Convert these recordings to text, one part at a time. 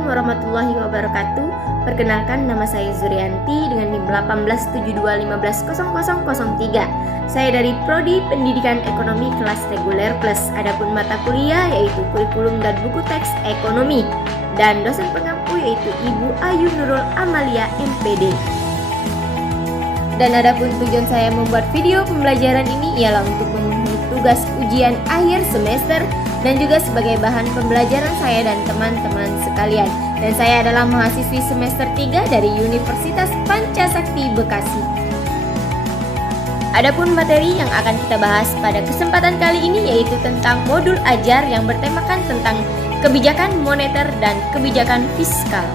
Assalamualaikum warahmatullahi wabarakatuh. Perkenalkan, nama saya Zurianti dengan NIM 1872150003. Saya dari Prodi Pendidikan Ekonomi kelas reguler plus. Adapun mata kuliah yaitu kurikulum dan buku teks ekonomi. Dan dosen pengampu yaitu Ibu Ayu Nurul Amalia MPD. Dan adapun tujuan saya membuat video pembelajaran ini ialah untuk memenuhi tugas ujian akhir semester dan juga sebagai bahan pembelajaran saya dan teman-teman sekalian. Dan saya adalah mahasiswi semester 3 dari Universitas Pancasakti Bekasi. Adapun materi yang akan kita bahas pada kesempatan kali ini yaitu tentang modul ajar yang bertemakan tentang kebijakan moneter dan kebijakan fiskal.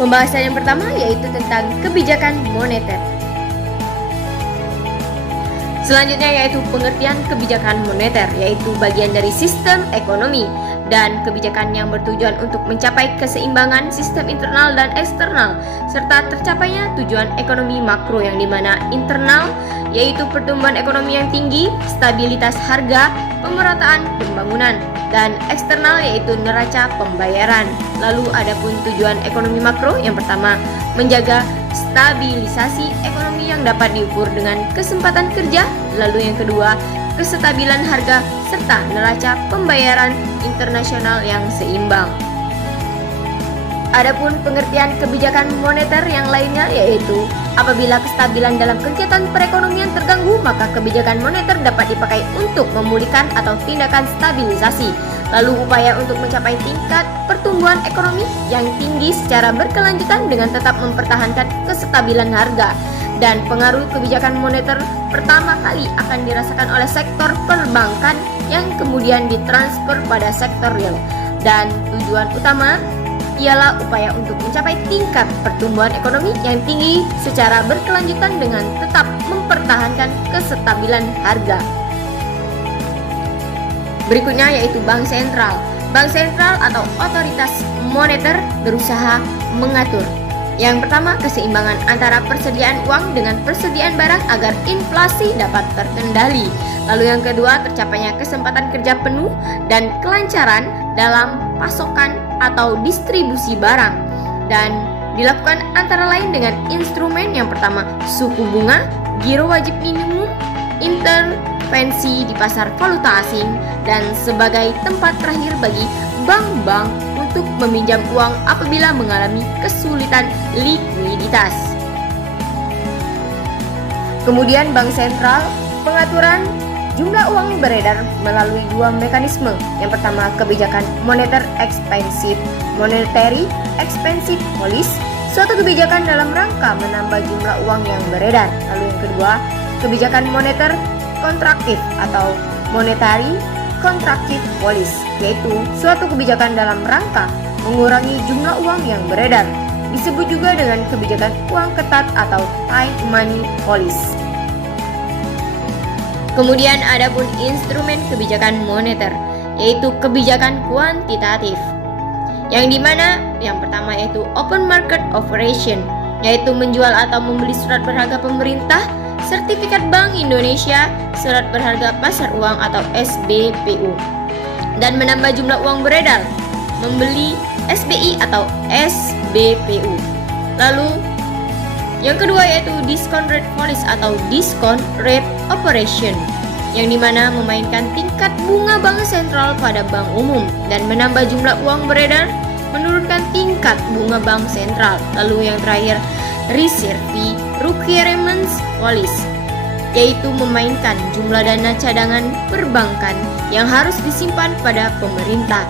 Pembahasan yang pertama yaitu tentang kebijakan moneter. Selanjutnya yaitu pengertian kebijakan moneter, yaitu bagian dari sistem ekonomi dan kebijakan yang bertujuan untuk mencapai keseimbangan sistem internal dan eksternal serta tercapainya tujuan ekonomi makro yang dimana internal yaitu pertumbuhan ekonomi yang tinggi, stabilitas harga, pemerataan pembangunan, dan eksternal yaitu neraca pembayaran. Lalu adapun tujuan ekonomi makro yang pertama menjaga stabilisasi ekonomi yang dapat diukur dengan kesempatan kerja, lalu yang kedua kestabilan harga serta neraca pembayaran internasional yang seimbang. Adapun pengertian kebijakan moneter yang lainnya yaitu apabila kestabilan dalam kegiatan perekonomian terganggu, maka kebijakan moneter dapat dipakai untuk memulihkan atau tindakan stabilisasi. Lalu upaya untuk mencapai tingkat pertumbuhan ekonomi yang tinggi secara berkelanjutan dengan tetap mempertahankan kestabilan harga. Dan pengaruh kebijakan moneter pertama kali akan dirasakan oleh sektor perbankan yang kemudian ditransfer pada sektor real. Dan tujuan utama ialah upaya untuk mencapai tingkat pertumbuhan ekonomi yang tinggi secara berkelanjutan dengan tetap mempertahankan kestabilan harga. Berikutnya yaitu Bank Sentral. Bank Sentral atau otoritas moneter berusaha mengatur yang pertama keseimbangan antara persediaan uang dengan persediaan barang agar inflasi dapat terkendali. Lalu yang kedua tercapainya kesempatan kerja penuh dan kelancaran dalam pasokan atau distribusi barang. Dan dilakukan antara lain dengan instrumen yang pertama suku bunga, giro wajib minimum, intervensi di pasar valuta asing, dan sebagai tempat terakhir bagi bank-bank untuk meminjam uang apabila mengalami kesulitan likuiditas. Kemudian Bank Sentral pengaturan jumlah uang beredar melalui dua mekanisme. Yang pertama kebijakan moneter ekspansif, monetary expansive policy, suatu kebijakan dalam rangka menambah jumlah uang yang beredar. Lalu yang kedua kebijakan moneter kontraktif atau monetary contractive policy, yaitu suatu kebijakan dalam rangka mengurangi jumlah uang yang beredar. Disebut juga dengan kebijakan uang ketat atau tight money policy. Kemudian ada pun instrumen kebijakan moneter, yaitu kebijakan kuantitatif. Yang dimana yang pertama yaitu open market operation, yaitu menjual atau membeli surat berharga pemerintah, sertifikat Bank Indonesia, surat berharga pasar uang atau SBPU, dan menambah jumlah uang beredar, membeli SBI atau SBPU. Lalu yang kedua yaitu discount rate policy atau discount rate operation, yang dimana memainkan tingkat bunga bank sentral pada bank umum dan menambah jumlah uang beredar, menurunkan tingkat bunga bank sentral. Lalu yang terakhir reserve requirements policy, yaitu memainkan jumlah dana cadangan perbankan yang harus disimpan pada pemerintah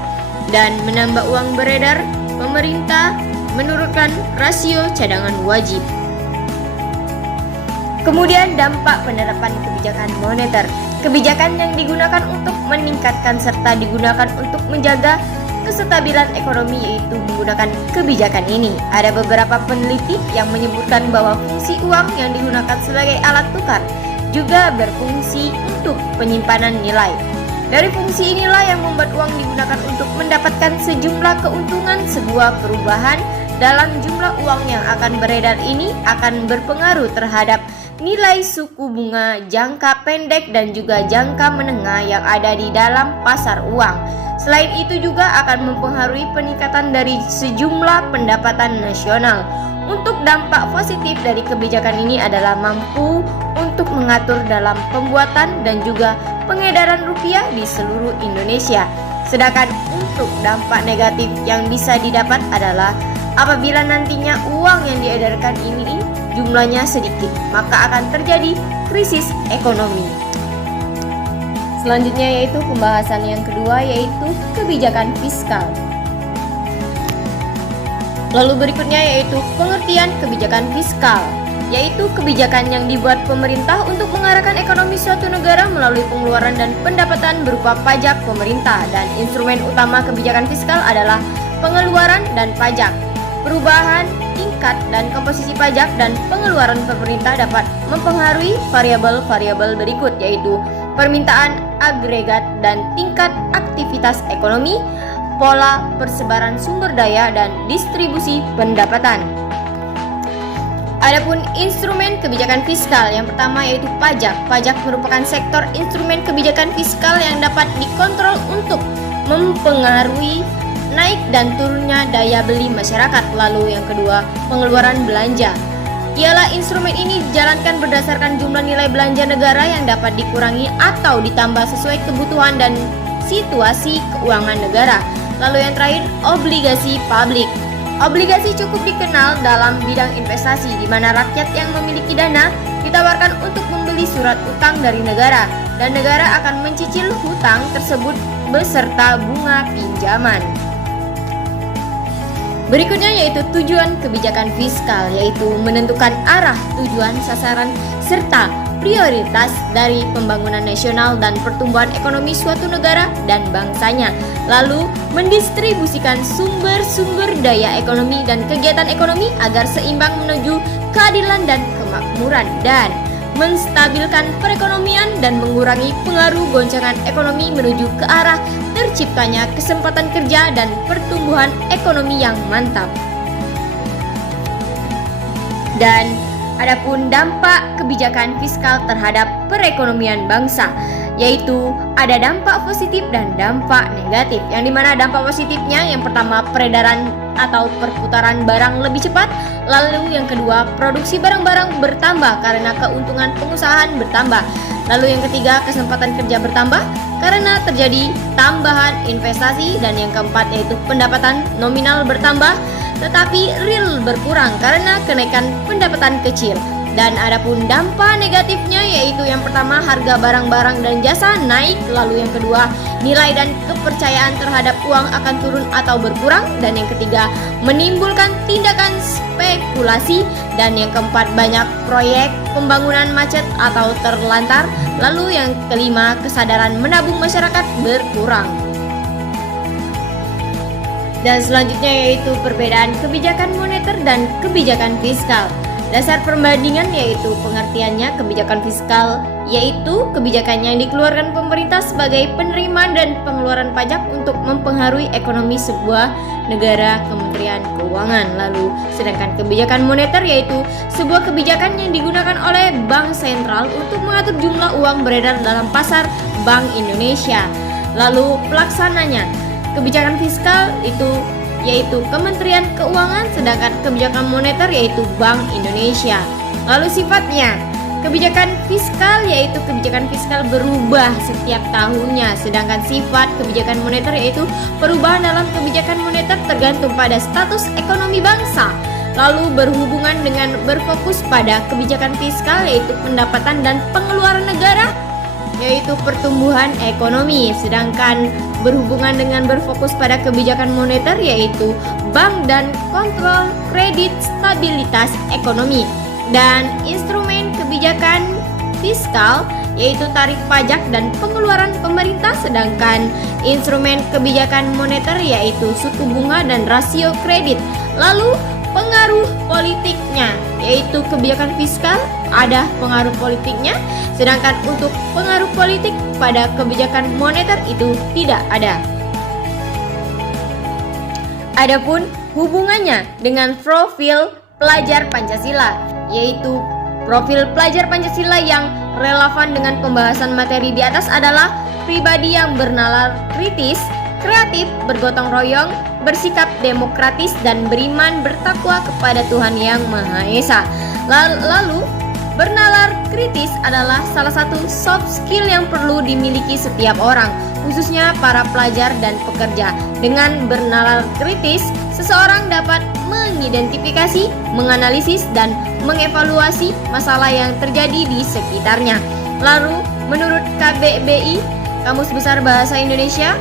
dan menambah uang beredar. Pemerintah menurunkan rasio cadangan wajib. Kemudian dampak penerapan kebijakan moneter, kebijakan yang digunakan untuk meningkatkan serta digunakan untuk menjaga kestabilan ekonomi yaitu menggunakan kebijakan ini. Ada beberapa peneliti yang menyebutkan bahwa fungsi uang yang digunakan sebagai alat tukar juga berfungsi untuk penyimpanan nilai. Dari fungsi inilah yang membuat uang digunakan untuk mendapatkan sejumlah keuntungan. Sebuah perubahan dalam jumlah uang yang akan beredar ini akan berpengaruh terhadap nilai suku bunga jangka pendek dan juga jangka menengah yang ada di dalam pasar uang. Selain itu juga akan mempengaruhi peningkatan dari sejumlah pendapatan nasional. Untuk dampak positif dari kebijakan ini adalah mampu untuk mengatur dalam pembuatan dan juga pengedaran rupiah di seluruh Indonesia. Sedangkan untuk dampak negatif yang bisa didapat adalah apabila nantinya uang yang diedarkan ini jumlahnya sedikit, maka akan terjadi krisis ekonomi. Selanjutnya yaitu pembahasan yang kedua, yaitu kebijakan fiskal. Lalu berikutnya yaitu pengertian kebijakan fiskal, yaitu kebijakan yang dibuat pemerintah untuk mengarahkan ekonomi suatu negara melalui pengeluaran dan pendapatan berupa pajak pemerintah, dan instrumen utama kebijakan fiskal adalah pengeluaran dan pajak. Perubahan tingkat dan komposisi pajak dan pengeluaran pemerintah dapat mempengaruhi variabel-variabel berikut, yaitu permintaan agregat dan tingkat aktivitas ekonomi, pola persebaran sumber daya, dan distribusi pendapatan. Adapun instrumen kebijakan fiskal yang pertama yaitu pajak. Pajak merupakan sektor instrumen kebijakan fiskal yang dapat dikontrol untuk mempengaruhi naik dan turunnya daya beli masyarakat. Lalu yang kedua, pengeluaran belanja. Ialah instrumen ini dijalankan berdasarkan jumlah nilai belanja negara yang dapat dikurangi atau ditambah sesuai kebutuhan dan situasi keuangan negara. Lalu yang terakhir, obligasi publik. Obligasi cukup dikenal dalam bidang investasi, di mana rakyat yang memiliki dana ditawarkan untuk membeli surat utang dari negara, dan negara akan mencicil hutang tersebut beserta bunga pinjaman. Berikutnya yaitu tujuan kebijakan fiskal, yaitu menentukan arah, tujuan, sasaran, serta prioritas dari pembangunan nasional dan pertumbuhan ekonomi suatu negara dan bangsanya. Lalu mendistribusikan sumber-sumber daya ekonomi dan kegiatan ekonomi agar seimbang menuju keadilan dan kemakmuran, dan menstabilkan perekonomian dan mengurangi pengaruh goncangan ekonomi menuju ke arah terciptanya kesempatan kerja dan pertumbuhan ekonomi yang mantap. Dan adapun dampak kebijakan fiskal terhadap perekonomian bangsa, yaitu ada dampak positif dan dampak negatif. Yang dimana dampak positifnya yang pertama, peredaran atau perputaran barang lebih cepat. Lalu yang kedua, produksi barang-barang bertambah karena keuntungan pengusahaan bertambah. Lalu yang ketiga, kesempatan kerja bertambah karena terjadi tambahan investasi. Dan yang keempat yaitu pendapatan nominal bertambah tetapi real berkurang karena kenaikan pendapatan kecil. Dan adapun dampak negatifnya yaitu yang pertama, harga barang-barang dan jasa naik. Lalu yang kedua, nilai dan kepercayaan terhadap uang akan turun atau berkurang. Dan yang ketiga, menimbulkan tindakan spekulasi. Dan yang keempat, banyak proyek pembangunan macet atau terlantar. Lalu yang kelima, kesadaran menabung masyarakat berkurang. Dan selanjutnya yaitu perbedaan kebijakan moneter dan kebijakan fiskal. Dasar perbandingan yaitu pengertiannya, kebijakan fiskal yaitu kebijakan yang dikeluarkan pemerintah sebagai penerimaan dan pengeluaran pajak untuk mempengaruhi ekonomi sebuah negara, Kementerian Keuangan. Lalu sedangkan kebijakan moneter yaitu sebuah kebijakan yang digunakan oleh Bank Sentral untuk mengatur jumlah uang beredar dalam pasar Bank Indonesia. Lalu pelaksananya, kebijakan fiskal itu yaitu Kementerian Keuangan, sedangkan kebijakan moneter yaitu Bank Indonesia. Lalu sifatnya, kebijakan fiskal yaitu kebijakan fiskal berubah setiap tahunnya, sedangkan sifat kebijakan moneter yaitu perubahan dalam kebijakan moneter tergantung pada status ekonomi bangsa. Lalu berhubungan dengan berfokus pada kebijakan fiskal yaitu pendapatan dan pengeluaran negara, yaitu pertumbuhan ekonomi, sedangkan berhubungan dengan berfokus pada kebijakan moneter yaitu bank dan kontrol kredit stabilitas ekonomi. Dan instrumen kebijakan fiskal yaitu tarif pajak dan pengeluaran pemerintah, sedangkan instrumen kebijakan moneter yaitu suku bunga dan rasio kredit. Lalu pengaruh politiknya yaitu kebijakan fiskal ada pengaruh politiknya, sedangkan untuk pengaruh politik pada kebijakan moneter itu tidak ada. Adapun hubungannya dengan profil pelajar Pancasila, yaitu Profil pelajar Pancasila yang relevan dengan pembahasan materi di atas adalah pribadi yang bernalar kritis, kreatif, bergotong royong, bersikap demokratis, dan beriman bertakwa kepada Tuhan Yang Maha Esa. Lalu, bernalar kritis adalah salah satu soft skill yang perlu dimiliki setiap orang, khususnya para pelajar dan pekerja. Dengan bernalar kritis, seseorang dapat mengidentifikasi, menganalisis, dan mengevaluasi masalah yang terjadi di sekitarnya. Lalu, menurut KBBI, Kamus Besar Bahasa Indonesia,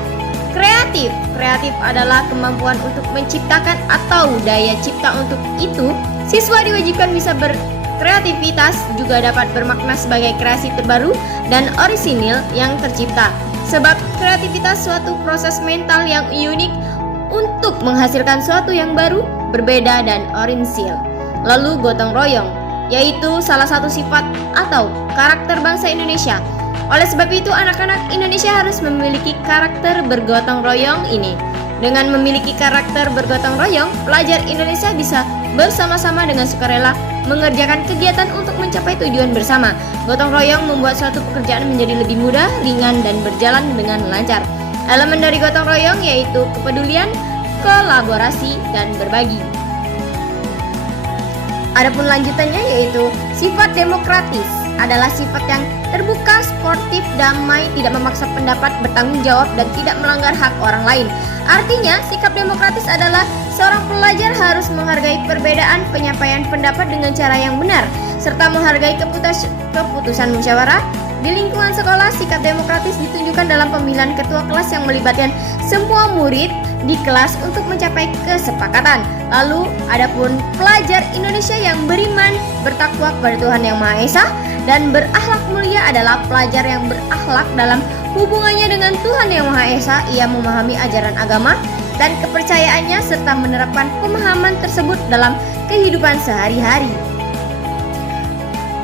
kreatif adalah kemampuan untuk menciptakan atau daya cipta. Untuk itu, siswa diwajibkan bisa berkreativitas, juga dapat bermakna sebagai kreasi terbaru dan orisinil yang tercipta. Sebab kreativitas suatu proses mental yang unik untuk menghasilkan sesuatu yang baru, berbeda, dan orisinil. Lalu gotong royong, yaitu salah satu sifat atau karakter bangsa Indonesia. Oleh sebab itu, anak-anak Indonesia harus memiliki karakter bergotong royong ini. Dengan memiliki karakter bergotong royong, pelajar Indonesia bisa bersama-sama dengan sukarela mengerjakan kegiatan untuk mencapai tujuan bersama. Gotong royong membuat suatu pekerjaan menjadi lebih mudah, ringan, dan berjalan dengan lancar. Elemen dari gotong royong yaitu kepedulian, kolaborasi, dan berbagi. Adapun lanjutannya yaitu sifat demokratis adalah sifat yang terbuka, sportif, damai, tidak memaksa pendapat, bertanggung jawab, dan tidak melanggar hak orang lain. Artinya, sikap demokratis adalah seorang pelajar harus menghargai perbedaan, penyampaian pendapat dengan cara yang benar, serta menghargai keputusan musyawarah. Di lingkungan sekolah, sikap demokratis ditunjukkan dalam pemilihan ketua kelas yang melibatkan semua murid di kelas untuk mencapai kesepakatan. Lalu, adapun pelajar Indonesia yang beriman, bertakwa kepada Tuhan Yang Maha Esa, dan berakhlak mulia adalah pelajar yang berakhlak dalam hubungannya dengan Tuhan Yang Maha Esa. Ia memahami ajaran agama dan kepercayaannya serta menerapkan pemahaman tersebut dalam kehidupan sehari-hari.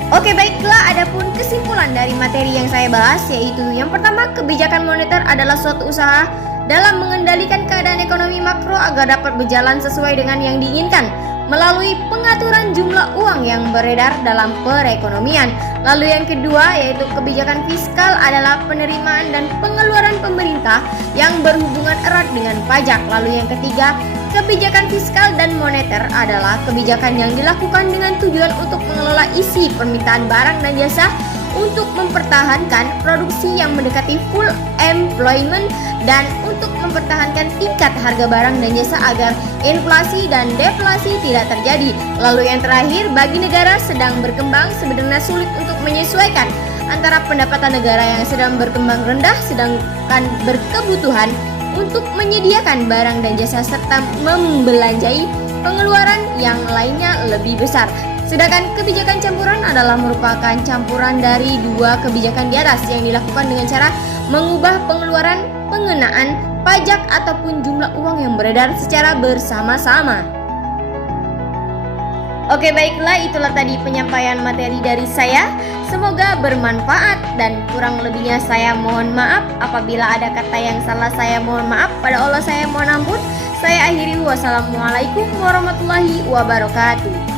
Oke, baiklah, adapun kesimpulan dari materi yang saya bahas yaitu yang pertama, kebijakan moneter adalah suatu usaha dalam mengendalikan keadaan ekonomi makro agar dapat berjalan sesuai dengan yang diinginkan melalui pengaturan jumlah uang yang beredar dalam perekonomian. Lalu yang kedua yaitu kebijakan fiskal adalah penerimaan dan pengeluaran pemerintah yang berhubungan erat dengan pajak. Lalu yang ketiga, kebijakan fiskal dan moneter adalah kebijakan yang dilakukan dengan tujuan untuk mengelola isi permintaan barang dan jasa untuk mempertahankan produksi yang mendekati full employment dan untuk mempertahankan tingkat harga barang dan jasa agar inflasi dan deflasi tidak terjadi. Lalu yang terakhir, bagi negara sedang berkembang sebenarnya sulit untuk menyesuaikan antara pendapatan negara yang sedang berkembang rendah sedangkan berkebutuhan untuk menyediakan barang dan jasa serta membelanjai pengeluaran yang lainnya lebih besar. Sedangkan kebijakan campuran adalah merupakan campuran dari dua kebijakan di atas yang dilakukan dengan cara mengubah pengeluaran, pengenaan pajak ataupun jumlah uang yang beredar secara bersama-sama. Oke, baiklah, itulah tadi penyampaian materi dari saya. Semoga bermanfaat dan kurang lebihnya saya mohon maaf. Apabila ada kata yang salah saya mohon maaf. Pada Allah saya mohon ampun. Saya akhiri, wassalamualaikum warahmatullahi wabarakatuh.